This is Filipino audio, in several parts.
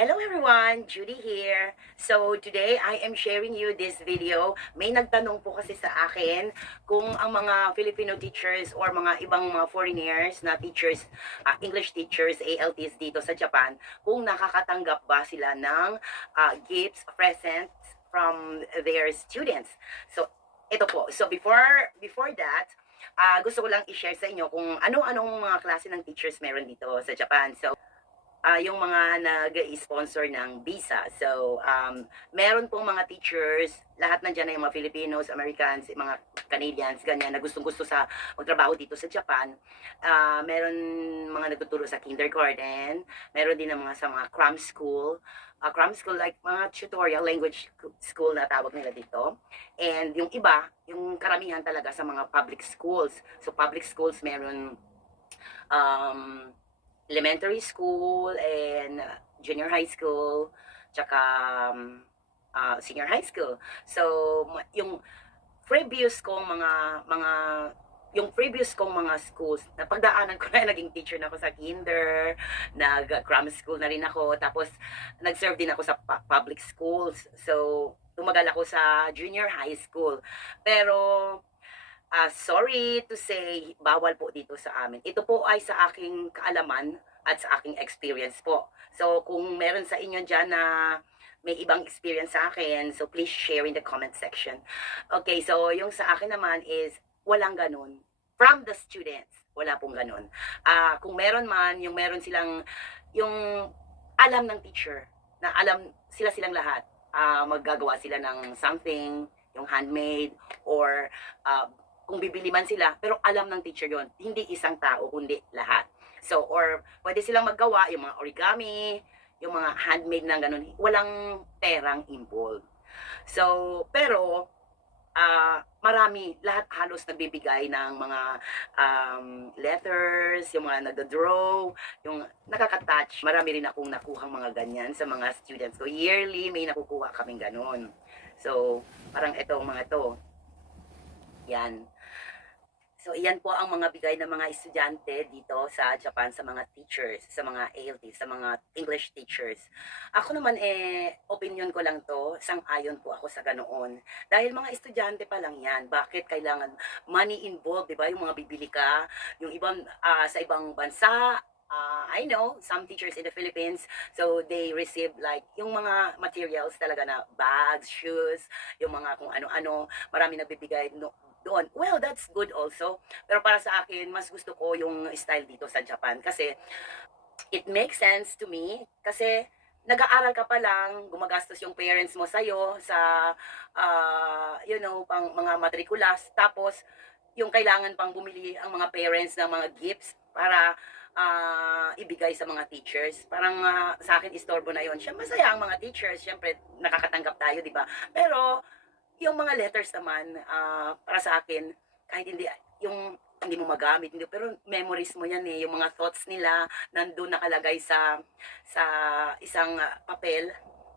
Hello everyone, Judy here. So today I am sharing you this video. May nagtanong po kasi sa akin kung ang mga Filipino teachers or mga ibang mga foreigners na teachers, ah, English teachers, ALTs dito sa Japan, kung nakakatanggap ba sila ng ah, gifts, presents from their students. So ito po. So before before that, ah, gusto ko lang i-share sa inyo kung ano-anong mga klase ng teachers meron dito sa Japan. So ah yung mga nag-sponsor ng visa. So, um, meron pong mga teachers, lahat nandiyan na yung mga Filipinos, Americans, mga Canadians, ganyan, na gustong-gusto sa magtrabaho dito sa Japan. Ah, meron mga nagtuturo sa kindergarten, meron din ng mga sa mga cram school, uh, cram school like mga tutorial language school na tawag nila dito. And yung iba, yung karamihan talaga sa mga public schools. So, public schools meron um, elementary school and junior high school, tsaka um, uh, senior high school. So, yung previous kong mga mga yung previous kong mga schools, napagdaanan ko na naging teacher na ako sa kinder, nag-cram school na rin ako, tapos nag-serve din ako sa pu- public schools. So, tumagal ako sa junior high school. Pero, Ah, sorry to say, bawal po dito sa amin. Ito po ay sa aking kaalaman at sa aking experience po. So, kung meron sa inyo dyan na may ibang experience sa akin, so please share in the comment section. Okay, so yung sa akin naman is walang ganun. From the students, wala pong ganun. Ah, kung meron man, yung meron silang, yung alam ng teacher, na alam sila silang lahat, ah, maggagawa sila ng something, yung handmade, or ah, kung bibili man sila, pero alam ng teacher yon hindi isang tao, kundi lahat. So, or pwede silang maggawa, yung mga origami, yung mga handmade na ganun, walang perang involved. So, pero, ah marami, lahat halos nagbibigay ng mga um, letters, yung mga nagda-draw, yung nakaka-touch. Marami rin akong nakuhang mga ganyan sa mga students ko. Yearly, may nakukuha kaming ganun. So, parang itong mga to. Yan. So, iyan po ang mga bigay ng mga estudyante dito sa Japan sa mga teachers, sa mga ALT, sa mga English teachers. Ako naman eh, opinion ko lang to, sang-ayon po ako sa ganoon. Dahil mga estudyante pa lang yan, bakit kailangan money involved, di ba? Yung mga bibili ka, yung ibang, ah, sa ibang bansa, ah, I know some teachers in the Philippines, so they receive like yung mga materials talaga na bags, shoes, yung mga kung ano-ano, marami nagbibigay no, doon. Well, that's good also. Pero para sa akin, mas gusto ko yung style dito sa Japan kasi it makes sense to me kasi nag-aaral ka pa lang, gumagastos yung parents mo sa'yo sa, ah, you know, pang mga matrikulas. Tapos, yung kailangan pang bumili ang mga parents ng mga gifts para ah, ibigay sa mga teachers. Parang ah, sa akin, istorbo na yon. Siya masaya ang mga teachers. Siyempre, nakakatanggap tayo, di ba? Pero, yung mga letters naman, ah, para sa akin, kahit hindi, yung hindi mo magamit, hindi, pero memories mo yan eh, yung mga thoughts nila, nandun nakalagay sa, sa isang ah, papel,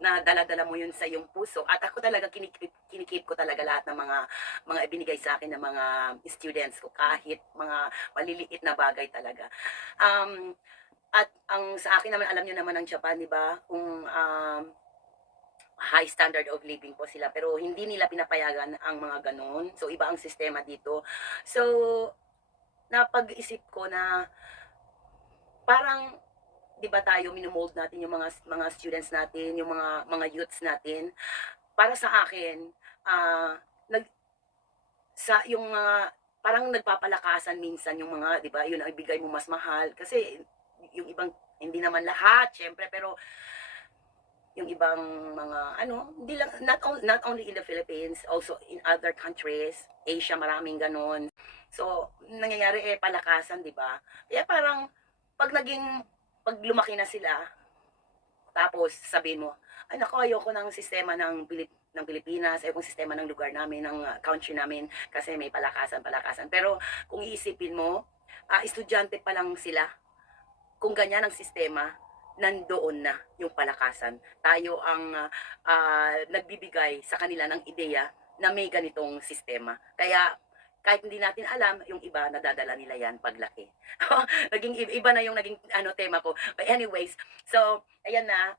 na dala-dala mo yun sa iyong puso. At ako talaga, kinikip, kinikip ko talaga lahat ng mga, mga ibinigay sa akin ng mga students ko, kahit mga maliliit na bagay talaga. Um, at ang sa akin naman, alam niyo naman ng Japan, di ba? Kung um, high standard of living po sila pero hindi nila pinapayagan ang mga ganun. So iba ang sistema dito. So napag-isip ko na parang 'di ba tayo minomold natin yung mga mga students natin, yung mga mga youths natin. Para sa akin, ah nag sa yung mga parang nagpapalakasan minsan yung mga 'di ba, yun ang ibigay mo mas mahal kasi yung ibang hindi naman lahat, syempre, pero yung ibang mga ano, hindi lang not, on- not only in the Philippines, also in other countries, Asia maraming ganon. So, nangyayari eh palakasan, 'di ba? Kaya parang pag naging pag lumaki na sila, tapos sabihin mo, ay nako, ayoko ng sistema ng Pilip ng Pilipinas, ayoko ng sistema ng lugar namin, ng uh, country namin, kasi may palakasan, palakasan. Pero kung iisipin mo, ah, estudyante pa lang sila, kung ganyan ang sistema, nandoon na yung palakasan. Tayo ang ah, ah, nagbibigay sa kanila ng ideya na may ganitong sistema. Kaya kahit hindi natin alam, yung iba nadadala nila yan paglaki. naging iba na yung naging ano tema ko. But anyways, so ayan na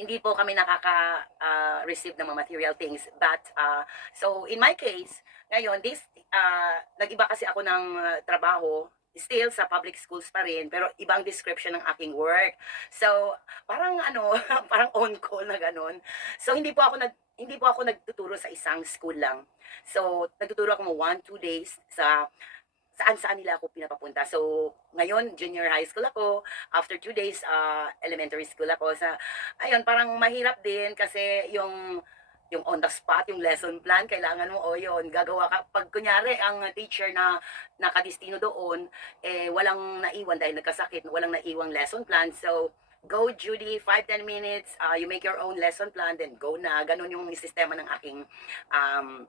hindi po kami nakaka-receive ng mga material things. But, uh, so in my case, ngayon, this, uh, nag-iba kasi ako ng uh, trabaho, still sa public schools pa rin, pero ibang description ng aking work. So, parang ano, parang on call na ganun. So, hindi po ako nag hindi po ako nagtuturo sa isang school lang. So, nagtuturo ako mo one, two days sa saan saan nila ako pinapapunta. So, ngayon, junior high school ako. After two days, uh, elementary school ako. Sa, ayun, parang mahirap din kasi yung yung on the spot, yung lesson plan, kailangan mo, o yun, gagawa ka. Pag kunyari, ang teacher na nakadistino doon, eh, walang naiwan dahil nagkasakit, walang naiwang lesson plan. So, go Judy, 5-10 minutes, uh, you make your own lesson plan, then go na. Ganon yung sistema ng aking um,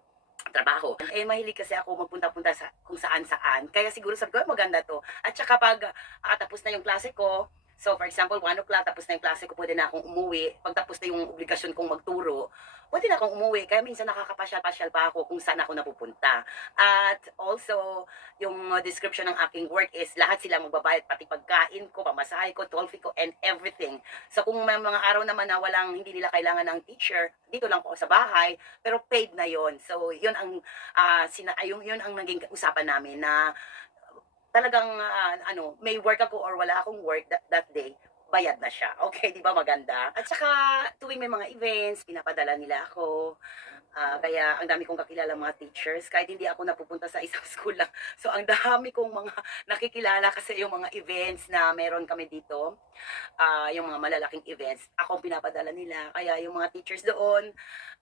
trabaho. Eh, mahilig kasi ako magpunta-punta sa kung saan-saan. Kaya siguro sabi ko, "Ay, maganda to. At saka pag ah, tapos na yung klase ko, so for example, 1 o'clock, tapos na yung klase ko, pwede na akong umuwi. Pag tapos na yung obligasyon kong magturo, pwede na akong umuwi. Kaya minsan nakakapasyal-pasyal pa ako kung saan ako napupunta. At also, yung uh, description ng aking work is lahat sila magbabayad, pati pagkain ko, pamasahe ko, toll fee ko, and everything. So kung may mga araw naman na walang, hindi nila kailangan ng teacher, dito lang po sa bahay, pero paid na yon So yun ang, ah, sina, yung, yun ang naging usapan namin na talagang, ah, ano, may work ako or wala akong work that, that day, bayad na siya. Okay, di ba maganda? At saka, tuwing may mga events, pinapadala nila ako. Ah, kaya ang dami kong kakilala mga teachers kahit hindi ako napupunta sa isang school lang. So ang dami kong mga nakikilala kasi yung mga events na meron kami dito, ah, yung mga malalaking events, ako ang pinapadala nila. Kaya yung mga teachers doon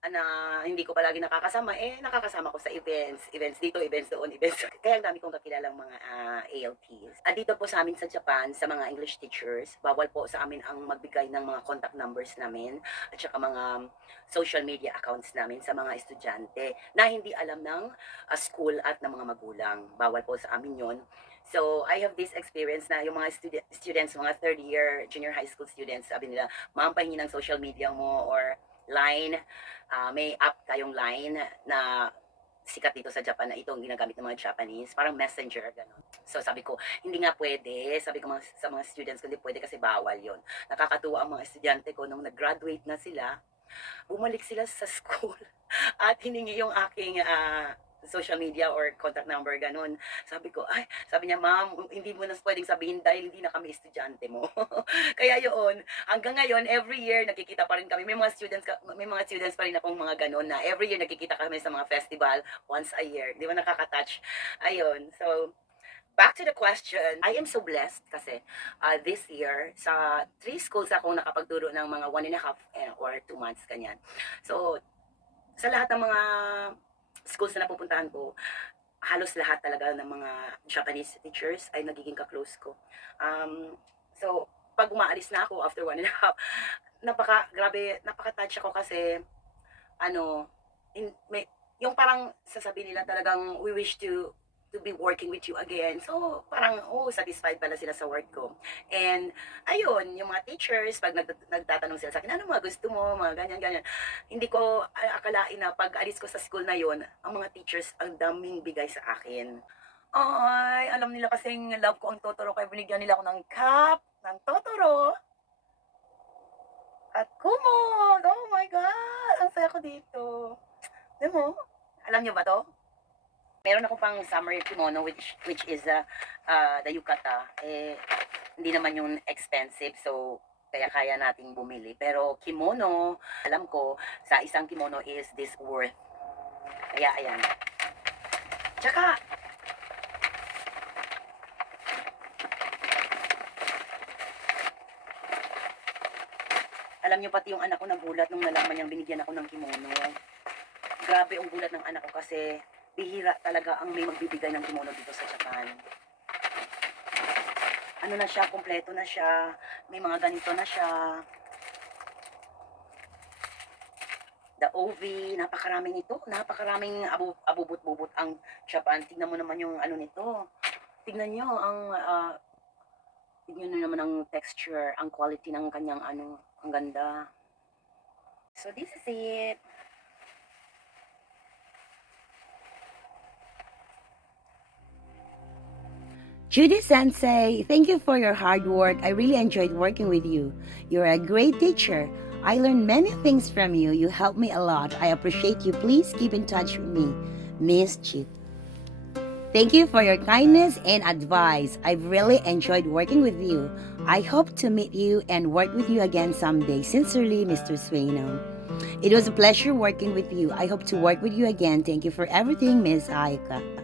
na hindi ko palagi nakakasama, eh nakakasama ko sa events, events dito, events doon, events. Kaya ang dami kong kakilalang mga ah, ALTs. At dito po sa amin sa Japan, sa mga English teachers, bawal po sa amin ang magbigay ng mga contact numbers namin at saka mga social media accounts namin sa mga estudyante na hindi alam ng uh, school at ng mga magulang. Bawal po sa amin yon. So, I have this experience na yung mga studi- students, mga third year junior high school students, sabi nila, ma'am, pahingi ng social media mo or line. Ah, may app tayong line na sikat dito sa Japan na ito ang ginagamit ng mga Japanese, parang messenger, gano'n. So sabi ko, hindi nga pwede. Sabi ko mga, sa mga students ko, hindi pwede kasi bawal yon. Nakakatuwa ang mga estudyante ko nung nag-graduate na sila, bumalik sila sa school at hiningi yung aking ah, social media or contact number, ganun. Sabi ko, ay, sabi niya, ma'am, hindi mo na pwedeng sabihin dahil hindi na kami estudyante mo. Kaya yun, hanggang ngayon, every year, nakikita pa rin kami. May mga students, may mga students pa rin akong mga ganun na every year nakikita kami sa mga festival once a year. Di ba nakaka-touch? Ayun, so, back to the question, I am so blessed kasi uh, this year, sa three schools ako nakapagturo ng mga one and a half eh, or two months, kanyan. So, sa lahat ng mga schools na napupuntahan ko, halos lahat talaga ng mga Japanese teachers ay nagiging ka-close ko. Um, so, pag umaalis na ako after one and a half, napaka, grabe, napaka-touch ako kasi, ano, in, may, yung parang sasabihin nila talagang we wish to to be working with you again. So, parang, oh, satisfied pala sila sa work ko. And, ayun, yung mga teachers, pag nag, nagtatanong sila sa akin, ano mga gusto mo, mga ganyan, ganyan. Hindi ko akalain na pag alis ko sa school na yon ang mga teachers ang daming bigay sa akin. Ay, alam nila kasing love ko ang Totoro, kaya binigyan nila ako ng cup, ng Totoro. At kumot! Oh my God! Ang saya ko dito. Di mo? Alam niyo ba to? Meron ako pang summer kimono which which is uh, uh, the yukata. Eh, hindi naman yung expensive so kaya kaya nating bumili. Pero kimono, alam ko, sa isang kimono is this worth. Kaya ayan. Tsaka, alam niyo pati yung anak ko nagulat nung nalaman niyang binigyan ako ng kimono. Grabe ang gulat ng anak ko kasi bihira talaga ang may magbibigay ng kimono dito sa Japan. Ano na siya, kompleto na siya, may mga ganito na siya. The OV, napakaraming nito, napakaraming abu, abubot-bubot ang Japan. Tignan mo naman yung ano nito. Tignan nyo ang, ah, tignan nyo naman ang texture, ang quality ng kanyang ano, ang ganda. So this is it. Judy Sensei, thank you for your hard work. I really enjoyed working with you. You're a great teacher. I learned many things from you. You helped me a lot. I appreciate you. Please keep in touch with me. Miss Chit. Thank you for your kindness and advice. I've really enjoyed working with you. I hope to meet you and work with you again someday. Sincerely, Mr. Swaino. It was a pleasure working with you. I hope to work with you again. Thank you for everything, Miss Aika.